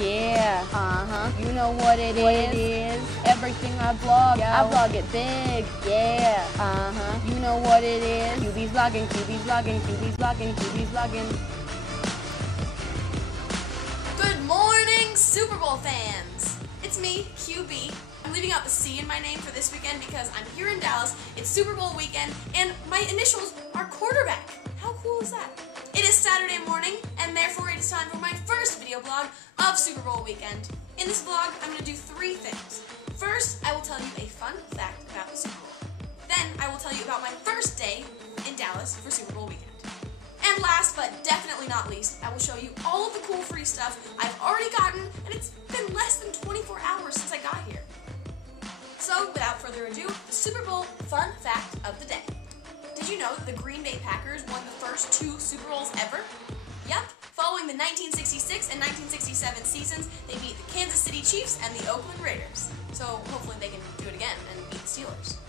Yeah, you know what it is. Everything I blog, I blog it big. Yeah, you know what it is. QB's vlogging, QB's vlogging, QB's vlogging, QB's vlogging. Good morning, Super Bowl fans. It's me, QB. I'm leaving out the C in my name for this weekend because I'm here in Dallas. It's Super Bowl weekend, and my initials are quarterback. How cool is that? It is Saturday morning, and therefore it is time for my first video blog of Super Bowl weekend. In this vlog, I'm going to do three things. First, I will tell you a fun fact about the Super Bowl. Then, I will tell you about my first day in Dallas for Super Bowl weekend. And last, but definitely not least, I will show you all of the cool free stuff I've already gotten, and it's been less than 24 hours since I got here. So, without further ado, the Super Bowl fun fact of the day. Did you know that the Green Bay Packers won the first 2 Super Bowls ever? Yep, following the 1966 and 1967 seasons, they beat the Kansas City Chiefs and the Oakland Raiders. So hopefully they can do it again and beat the Steelers.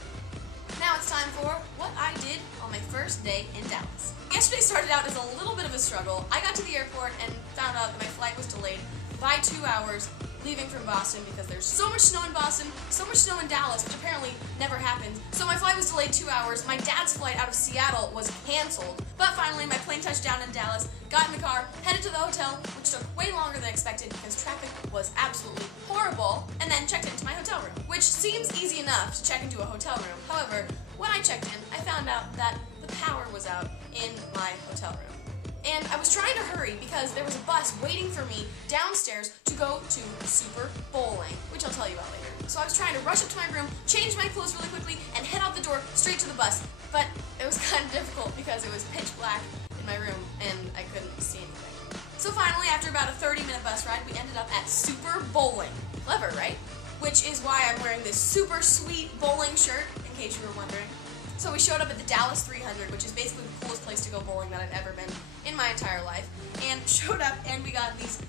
Now it's time for what I did on my first day in Dallas. Yesterday started out as a little bit of a struggle. I got to the airport and found out that my flight was delayed by 2 hours, leaving from Boston because there's so much snow in Boston, so much snow in Dallas, which apparently never happens. So my flight was delayed 2 hours. My dad's flight out of Seattle was canceled. But finally, my plane touched down in Dallas, got in the car, headed to the hotel, which took way longer than expected because traffic was absolutely horrible, and then checked into my hotel room, which seems easy enough to check into a hotel room. However, when I checked in, I found out that the power was out in my hotel room. And I was trying to hurry because there was a bus waiting for me downstairs to go to Super Bowling, which I'll tell you about later. So I was trying to rush up to my room, change my clothes really quickly, and head out the door straight to the bus. But it was kind of difficult because it was pitch black in my room and I couldn't see anything. So finally, after about a 30-minute bus ride, we ended up at Super Bowling. Clever, right? Which is why I'm wearing this super sweet bowling shirt, in case you were wondering. So we showed up at the Dallas 300, which is basically the coolest place to go bowling that I've ever been in my entire life, and showed up and we got these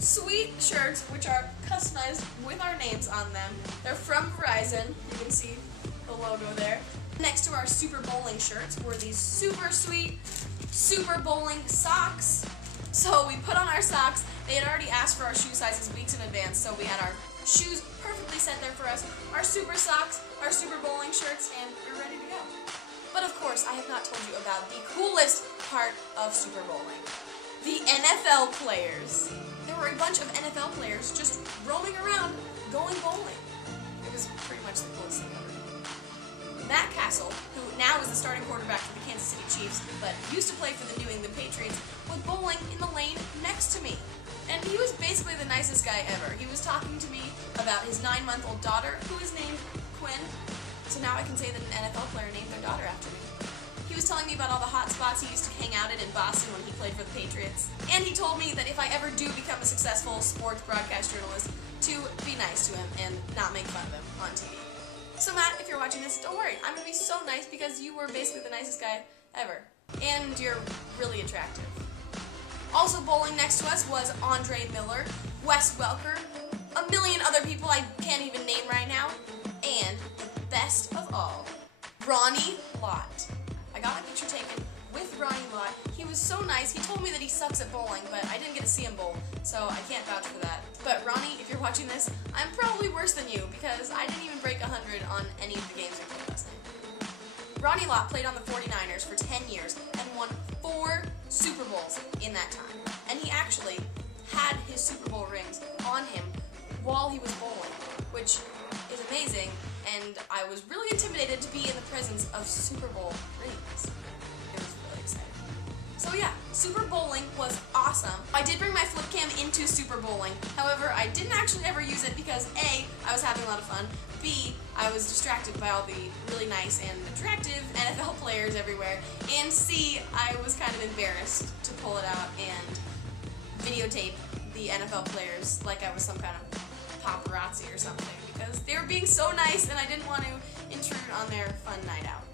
sweet shirts which are customized with our names on them. They're from Verizon. You can see the logo there. Next to our Super Bowling shirts were these super sweet Super Bowling socks. So we put on our socks. They had already asked for our shoe sizes weeks in advance, so we had our shoes perfectly set there for us, our super socks, our Super Bowling shirts, and we're ready to go. But of course, I have not told you about the coolest part of Super Bowling. The NFL players. There were a bunch of NFL players just roaming around, going bowling. It was pretty much the coolest thing ever. Matt Castle, who now is the starting quarterback for the Kansas City Chiefs, but used to play for the New England Patriots, was bowling in the lane next to me. And he was basically the nicest guy ever. He was talking to me about his 9-month-old daughter, who is named Quinn. So now I can say that an NFL player named their daughter after me. He was telling me about all the hot spots he used to hang out in Boston when he played for the Patriots. And he told me that if I ever do become a successful sports broadcast journalist, to be nice to him and not make fun of him on TV. So Matt, if you're watching this, don't worry. I'm going to be so nice because you were basically the nicest guy ever. And you're really attractive. Also bowling next to us was Andre Miller, Wes Welker, a million other people I can't even name right now, and the best of all, Ronnie Lott. I got a picture taken with Ronnie Lott. He was so nice. He told me that he sucks at bowling, but I didn't get to see him bowl, so I can't vouch for that. But Ronnie, if you're watching this, I'm probably worse than you because I didn't even break 100 on any of the games I played last night. Ronnie Lott played on the 49ers for 10 years and won 4 Super Bowls in that time. And he actually had his Super Bowl rings on him while he was bowling, which is amazing, and I was really intimidated to be in the presence of Super Bowl rings. It was really exciting. So yeah, Super Bowling was awesome. I did bring my flip cam into Super Bowling. However, I didn't actually ever use it because A, I was having a lot of fun, B, I was distracted by all the really nice and attractive NFL players everywhere, and C, I was kind of embarrassed to pull it out and videotape the NFL players like I was some kind of paparazzi or something because they were being so nice and I didn't want to intrude on their fun night out.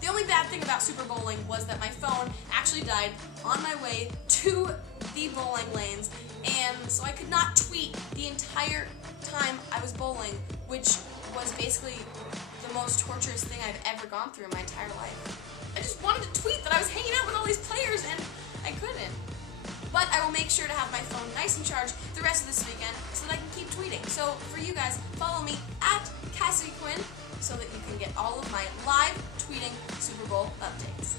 The only bad thing about Super Bowling was that my phone actually died on my way to the bowling lanes, and so I could not tweet the entire time I was bowling, which was basically the most torturous thing I've ever gone through in my entire life. I just wanted to tweet that I was hanging out with all these players and I couldn't. But I will make sure to have my phone nice and charged throughout rest of this weekend so that I can keep tweeting. So for you guys, follow me at Cassidy Quinn so that you can get all of my live tweeting Super Bowl updates.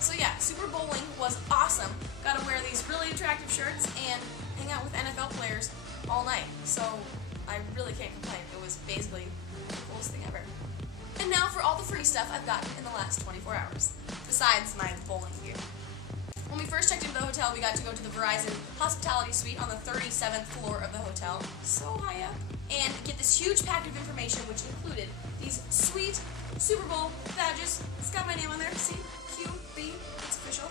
So yeah, Super Bowling was awesome. Got to wear these really attractive shirts and hang out with NFL players all night. So I really can't complain. It was basically the coolest thing ever. And now for all the free stuff I've gotten in the last 24 hours, besides my bowling gear. When we first checked into the hotel, we got to go to the Verizon Hospitality Suite on the 37th floor of the hotel, so high up, and get this huge pack of information which included these sweet Super Bowl badges. It's got my name on there, see? QB, it's official.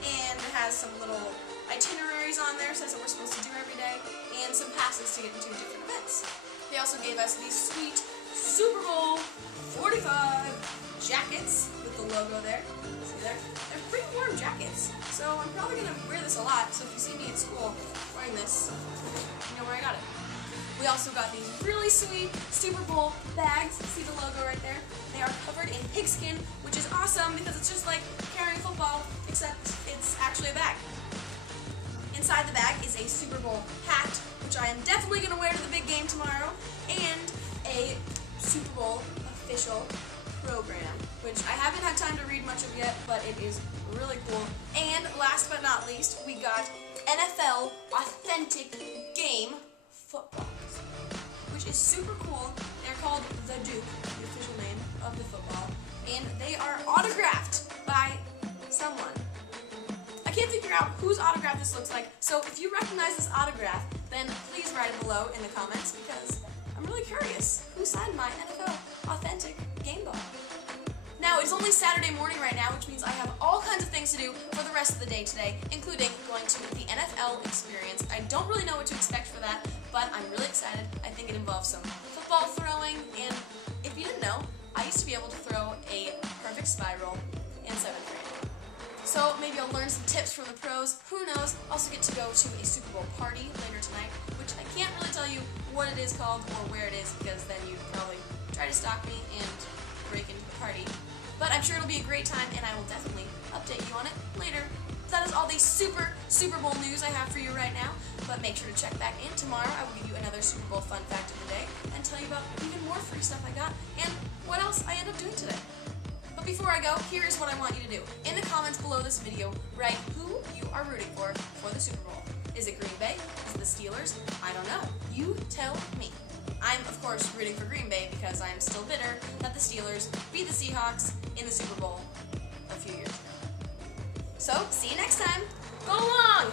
And it has some little itineraries on there, says what we're supposed to do every day, and some passes to get into different events. They also gave us these sweet Super Bowl 45 jackets with the logo there. See there? They're pretty warm jackets, so I'm probably going to wear this a lot, so if you see me at school wearing this, you know where I got it. We also got these really sweet Super Bowl bags. See the logo right there? They are covered in pigskin, which is awesome because it's just like carrying a football, except it's actually a bag. Inside the bag is a Super Bowl hat, which I am definitely going to wear to the big game tomorrow, and a Super Bowl official program, which I haven't had time to read much of yet, but it is really cool. And last but not least, we got NFL authentic game footballs, which is super cool. They're called the Duke, the official name of the football, and they are autographed by someone. I can't figure out whose autograph this looks like, so if you recognize this autograph, then please write it below in the comments because I'm really curious who signed my NFL authentic game ball. Now, it's only Saturday morning right now, which means I have all kinds of things to do for the rest of the day today, including going to the NFL experience. I don't really know what to expect for that, but I'm really excited. I think it involves some football throwing, and if you didn't know, I used to be able to throw a perfect spiral in 7th grade. So maybe I'll learn some tips from the pros. Who knows? Also get to go to a Super Bowl party later tonight, which I can't really tell you what it is called or where it is because then you'd probably try to stalk me and break into the party. But I'm sure it'll be a great time, and I will definitely update you on it later. That is all the Super Bowl news I have for you right now, but make sure to check back in tomorrow. I will give you another Super Bowl fun fact of the day and tell you about even more free stuff I got and what else I end up doing today. But before I go, here's what I want you to do. In the comments below this video, write who you are rooting for the Super Bowl. Is it Green Bay? Is it the Steelers? I don't know. You tell me. I'm, of course, rooting for Green Bay because I am still bitter that the Steelers beat the Seahawks in the Super Bowl a few years ago. So, see you next time. Go long!